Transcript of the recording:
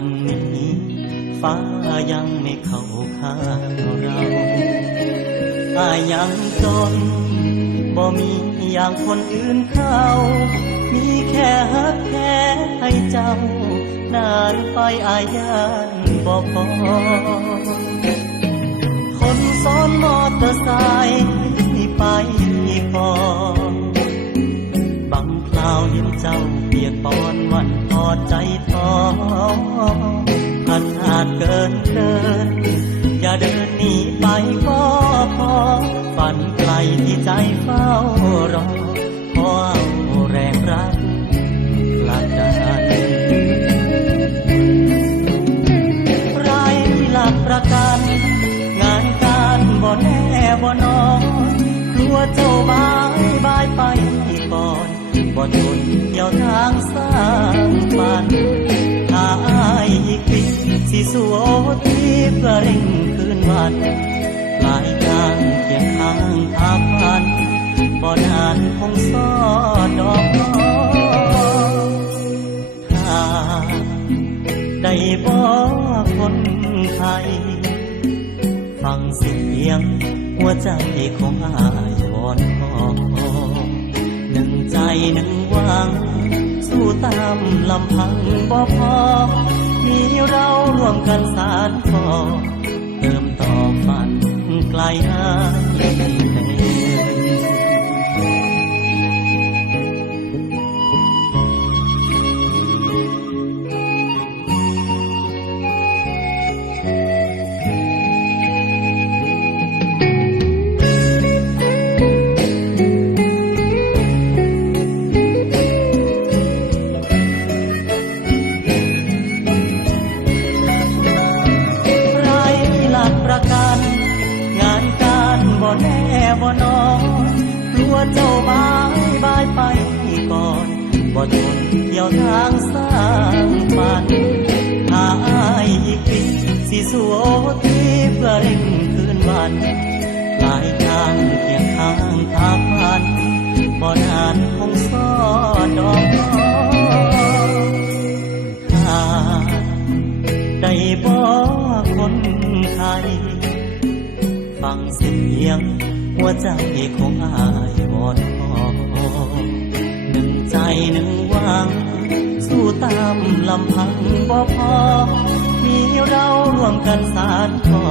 วันนี้ฟ้ายังไม่เข้าข้างเราอายยังจนบ่มีอย่างคนอื่นเขามีแค่ฮักแค่ให้เจ้านานไปอายยันบ่พอคนซ้อนมอเตอร์ไซค์ไปก่อนบางคราวเห็นเจ้าเปียกปอนวันพอใจท้อพันอาจเกินเดินอย่าเดินหนีไปก็พอฝันไกลที่ใจเฝ้ารอขอเอาแรงรักผลักดันไรหลักประกันงานการบ่แน่บ่นอนกลัวเจ้าบายไปก่อนบ่ทนเดี่ยวทางสร้างฝันถ้าอายคิดสิสู้ที่เพื่อเร่งคืนวันปลายทางเคียงข้างทางพันบ่นานคงซ้อดอกถ้าได้บอกคนไทยฟังเสียงหัวใจของอาย วอนขอหนึ่งใจหนึ่งหวังสู้ตามลำพังบ่พอมีเราร่วมกันสานต่อเติมต่อฝันไกลหายบ่แน่บ่นอนกลัวเจ้าบายไปก่อนบ่ทนเที่ยวทางสร้างฝันถ้าอายคิดสิสู้ที่เพื่อเร่งคืนวันปลายทางเคียงข้างทางพันบ่นานคงซ้อดอกถ้าได้บอกคนไทยฟังเสียงหัวใจของอาย วอนขอหนึ่งใจหนึ่งหวังสู้ตามลำพังบ่พอมีเราร่วมกันสานต่อ